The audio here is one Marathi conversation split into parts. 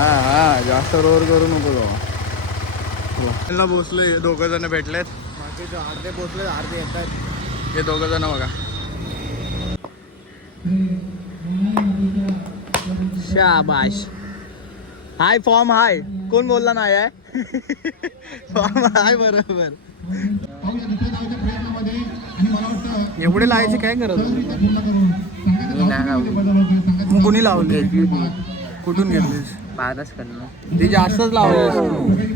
हा जास्त रोड करू नको बाबा. पोचले दोघं जण भेटलेत. बाकीचे अर्धे पोचले अर्धे येतात. हे दोघं जण बघा. शाबाश. हाय फॉर्म हाय. कोण बोलला नाही आहे? फॉर्म हाय बरोबर. एवढे लावायचे काय करत? कुणी लावले? कुठून घेतलीस? पारस करणं ती जास्तच लावली.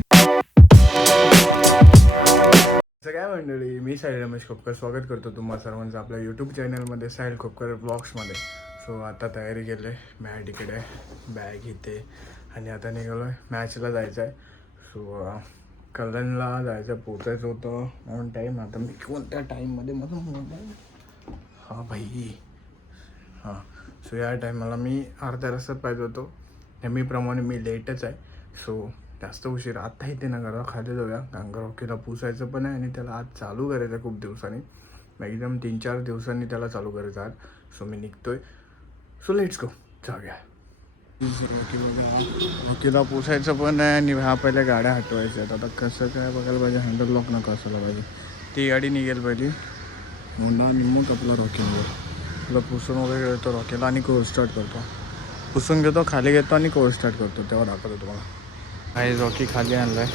काय मंडळी, मी साहिल रमेश खोपकर स्वागत करतो तुम्हा सर्वांचं आपल्या यूट्यूब चॅनलमध्ये, साहिल खोपकर ब्लॉग्समध्ये. सो आता तयारी केली आहे. मॅट इकडे, बॅग इथे, आणि आता निघालो आहे मॅचला जायचं आहे. सो कल्याणला जायचं, पोचायचं होतं ऑन टाईम. आता मी कोणत्या टाईममध्ये मला मोबाईल, हां भाई हां. सो या टायमाला मी अर्ध्या रस्त्यात पाहिजे होतो. नेहमीप्रमाणे मी लेटच आहे. सो जास्त उशीर आता इथे ना करा, खाली जाऊया. कारण रॉकीला पुसायचं पण आहे आणि त्याला आज चालू करायचं खूप दिवसांनी, एकदम 3-4 दिवसांनी त्याला चालू करायचं आज. सो मी निघतोय. सो लेट्स गो, जाऊया. रॉकीला पुसायचं पण आहे आणि हा पहिले गाड्या हटवायच्या आहेत. आता कसं काय बघायला पाहिजे, हँडल लॉक नको असायला पाहिजे. ती गाडी निघेल पहिली. होंडा निमूत आपला रॉकीवर तुला पुसून वगैरे घेतो रॉकीला आणि कोर स्टार्ट करतो. पुसून घेतो, खाली घेतो आणि कोर स्टार्ट करतो, तेव्हा दाखवतो तुम्हाला. काही रॉकी खाली आणला आहे.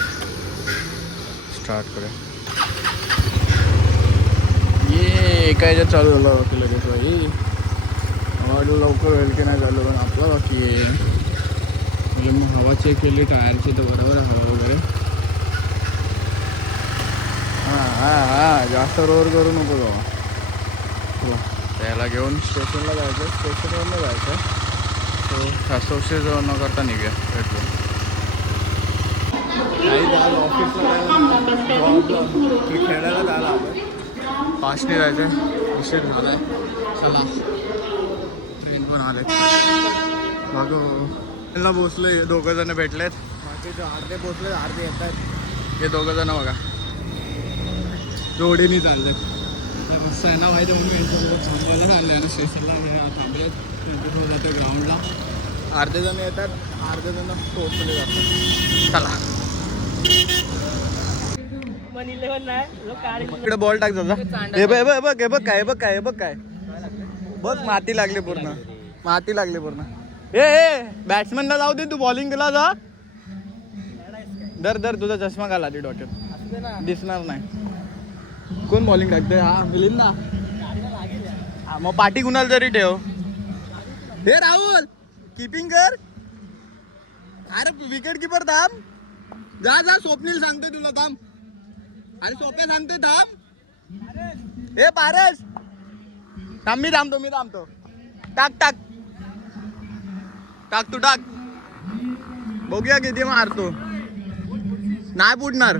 स्टार्ट करूया. ये काय जे चालू झालं रॉकीला घेतो. हवा लवकर होईल की नाही झालं, पण आपला रॉकी आहे. म्हणजे मग हवा चेक केली टायरची तर बरोबर आहे हवा वगैरे. हां जास्त रोड करू नको बाबा. त्याला घेऊन स्टेशनला जायचं, स्टेशनवरनं जायचं. सो जास्त उशीर न करता निघूया. भेटलो ऑफिसला खेळायला जायला आलं. फास्टने जायचं आहे, उशीर झाला आहे. चला, ट्रेन पण आले. बघू पोचले, दोघं जण भेटलेत. बाकीचे अर्धे पोचले अर्धे येत आहेत. हे दोघं जण बघा जोडीने चाललेत. मस्त आहे ना माहिती, म्हणून यांच्यासोबत थांबवायला चाललं आहे ना स्टेशनला. थांबलेत, त्यांच्यासोबत जातो ग्राउंडला. अर्धे जण येतात, अर्धे जण पोचले जातात. चला इकडे बॉल टाक जा. हे बघ बघ बघ, हे बघ काय, हे बघ काय, हे बघ काय, बघ माती लागली पूर्ण, माती लागली पूर्ण. ए बॅट्समॅनला जाऊ दे, तू बॉलिंग केला जा. दर दर तुझा चष्मा घाला आधी डोक्यात, दिसणार नाही. कोण बॉलिंग टाकते? हा मिलिंद ना. हा मग पाठी कुणाला तरी ठेव. हे राहुल कीपिंग कर. अरे विकेट किपर थांब. जा जा, स्वप्नील सांगतोय तुला थांब. अरे सोप्या सांगतोय थांब. हे पारस थांब, मी थांबतो. टाक टाक टाक, तू टाक. बघूया किती मारतो. नाही फुटणार.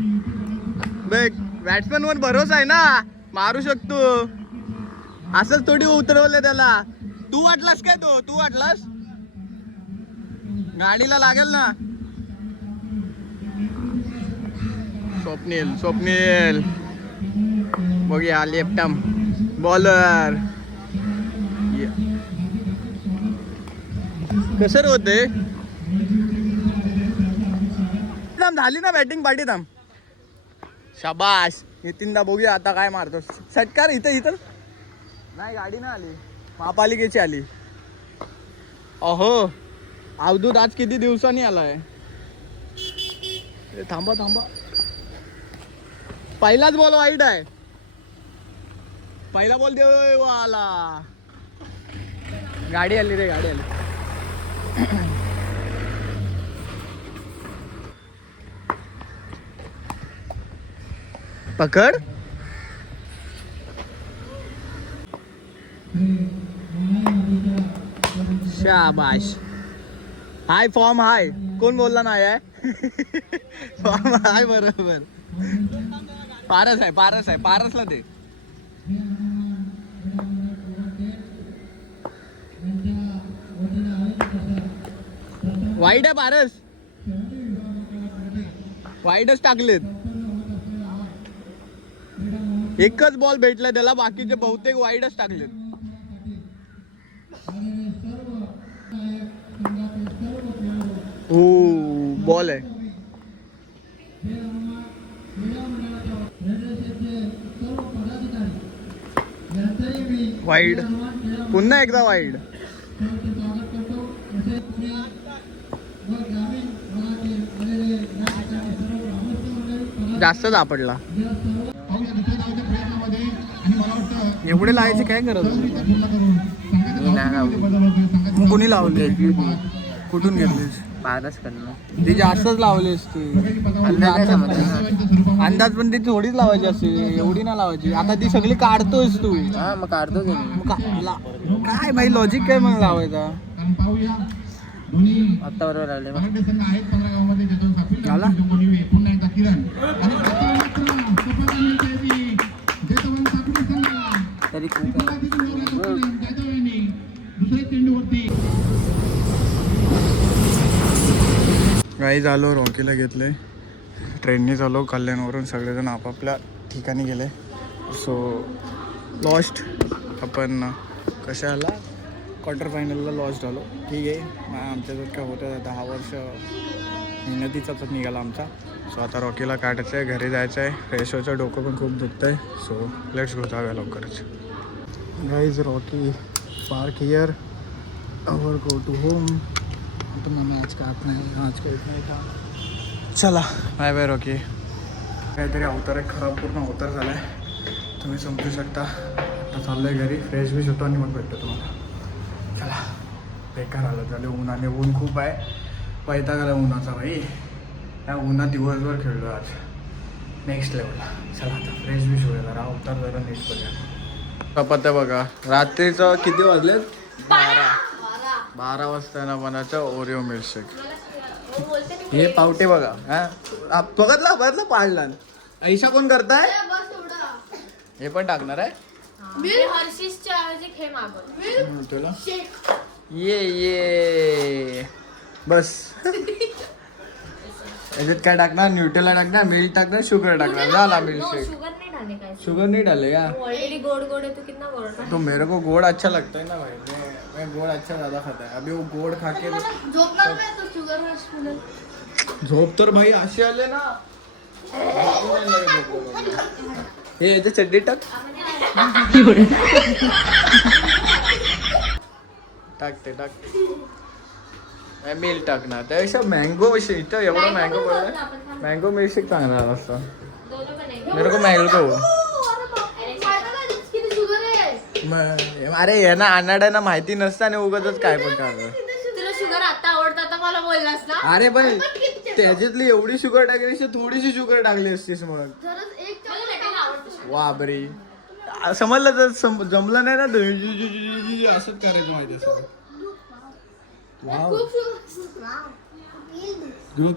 बघ बॅट्समॅन वर भरोसा आहे ना, मारू शकतो. असंच थोडी उतरवले त्याला. तू वाटलास काय? तू वाटलास गाडीला लागेल ना. स्वप्नील बघूया. लेफ्टम बॉलर कसं होते. झाली ना बॅटिंग पार्टी. थांब. शाबाश नितीनदा. बघूया आता काय मारतो. षटकार इथं नाही, गाडी ना आली, महापालिकेची आली. अहो अवधूत आज किती दिवसांनी आलाय. थांबा. पहिलाच बॉल वाईट आहे. पहिला बॉल देव आला. गाडी आली रे, गाडी आली. पकड. शाबाश. हाय फॉर्म हाय. कोण बोलला नाही आहे? फॉर्म हाय बरोबर. पारस आहे, पारसला दे. वाईट आहे पारस, वाईटच टाकलेत. एकच बॉल भेटला त्याला, बाकीचे बहुतेक वाईडच टाकलेत. हो बॉल आहे. वाईड, पुन्हा एकदा वाईड. जास्तच आपडला. एवढे लावायचे काय करत? कुणी लावले? कुठून घेतलीस? ती जास्तच लावलीस ती. अंदाज पण ती थोडीच लावायची असते, एवढी ना लावायची. आता ती सगळी काढतोयस तू. मग काढतो काय माहिती लॉजिक काय मग लावायचा? आता बरोबर लावले झाला. तरी गाई झालो, रॉकीला घेतले, ट्रेनने चालू कल्याणवरून. सगळेजण आपापल्या ठिकाणी गेले. सो लॉस्ट आपण कशाला क्वार्टर फायनलला लॉस्ट झालो. ठीक आहे, आमच्यासोबत काय होतं 10 वर्ष मेहनतीचाच निघाला आमचा. सो आता रॉकीला काढायचं आहे, घरी जायचं आहे, फ्रेश व्हायचं. डोकं पण खूप दुखतं आहे. सो लेट्स गो, जाऊया लवकरच. Guys Rocky park here, our go to home. तुम्हाला आज का नाही का. चला बाय बाय रॉकी. काहीतरी अवतार आहे, खराब पूर्ण अवतार झाला आहे, तुम्ही समजू शकता. आता चाललो आहे घरी, फ्रेश बीश होतो आणि मग भेटतो तुम्हाला. चला, बेकार आलं झालं. ऊन खूप आहे, वैताग आला उन्हाचा भाई. त्या उन्हात दिवसभर खेळलो आज, नेक्स्ट लेवलला. चला आता फ्रेश बीश होईल, जरा अवतार जरा नीट बघा. पत्ता बघा, रात्रीचं किती वाजलेत? 12 वाजता ना बनायचं ओरिओ मिल्कशेक. हे पावटे बघा, हा बघतला पाडला. ऐशा कोण करताय? हे पण टाकणार आहे तुला. ये बस. याच्यात काय टाकणार? न्यूटेला टाकणार, मिल्क टाकणार, शुगर टाकणार, झाला मिल्कशेक. शुगर नहीं डालेगा? ऑलरेडी गोड है तो कितना गोड है? तो मेरे को गोड अच्छा लगता है ना भाई, मैं गोड अच्छा ज़्यादा खाता है. अभी वो गोड खा के झोप तर भाई अशी आले ना. हे याचे चड्डी टाक. टाकते मिल्क टाकणार. त्यापेक्षा मँगो इथं एवढं मँगो पडलं, मँगो मिल्कशेक चांगला असता. मेरे को मँगो. अरे यांना अनाड्यांना माहिती नसतं आणि उगाच काय पण करणार. तुला शुगर आता आवडतं, आता मला बोललास ना. अरे पण त्याच्यातली एवढी शुगर टाकली, थोडीशी शुगर टाकली असतीस मग. बापरे, समजलं तर जमलं नाही ना, असंच करायचं माहिती असं.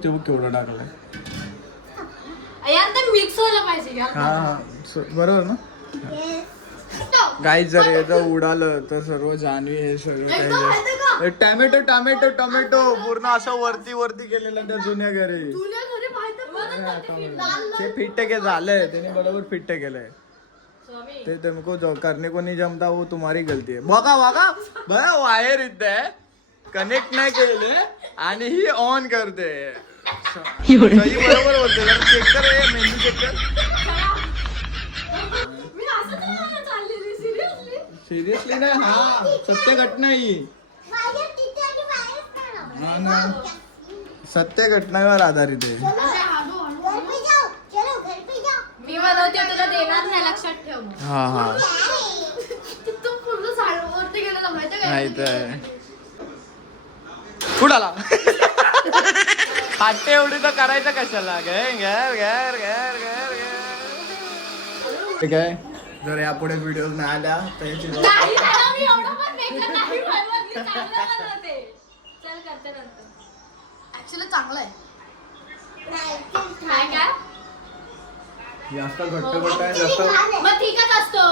ते बघ केवढं टाकलंय. मिक्स व्हायला पाहिजे. हा बरोबर ना. गाईज जर याचं उडालं तर सर्व जाणवी हे सगळं टॅमॅटो टॅमॅटो टोमॅटो पूर्ण असं वरती केलेलं त्या जुन्या घरी. ते फिट के झालंय, त्याने बरोबर फिट केलंय. ते तुमको जो करने को नहीं जमता वो तुम्हारी गलती है. बघा वायर इथे कनेक्ट नाही केले आणि ही ऑन करते. बरोबर बोलते, चेक कर मेन्यू चेक कर. सिरियसली नाही, हा सत्य घटना ही. सत्य घटनावर आधारित आहे. मी बनवते तुला देणार नाही, लक्षात ठेव. हा तू पूर्ण साडवरती गेला माहिती माहित आहे. कुठाला खाटे एवढी तर करायचं कशाला? ठीक आहे, जर यापुढे व्हिडिओ नाही आल्या तर याची चांगलं आहे. जास्त घट्ट आहे, जास्त मग ठीकच असतो.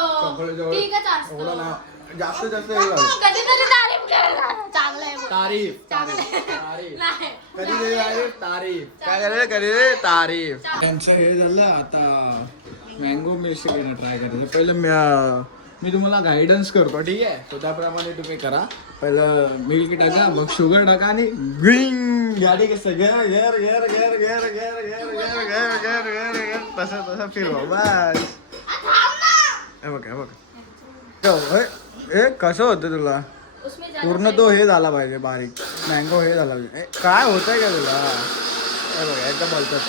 ठीकच असतो. एवढं ना जास्त कधीतरी तारीफ करायला चांगलं आहे. तारीफ नाही. काय करायचं? कधी तारीफ. त्यांचं हे झालं, आता मँगो मिल्कशेक घेणं ट्राय करायचं. पहिलं मी तुम्हाला गायडन्स करतो, ठीक आहे? तो त्याप्रमाणे तुम्ही करा. पहिलं मिल्क टाका, मग शुगर टाका आणि ग्रीन गाडी कसं घर घर घर घर घर घर घर घर घर घर घर घर तसं तसं फिरवा बस. हे बघ हे बघ ए कसं होतं तुला पूर्ण तो हे झाला पाहिजे बारीक मँगो हे झाला पाहिजे. काय होतंय का तुला हे बघ एकदम बोलतात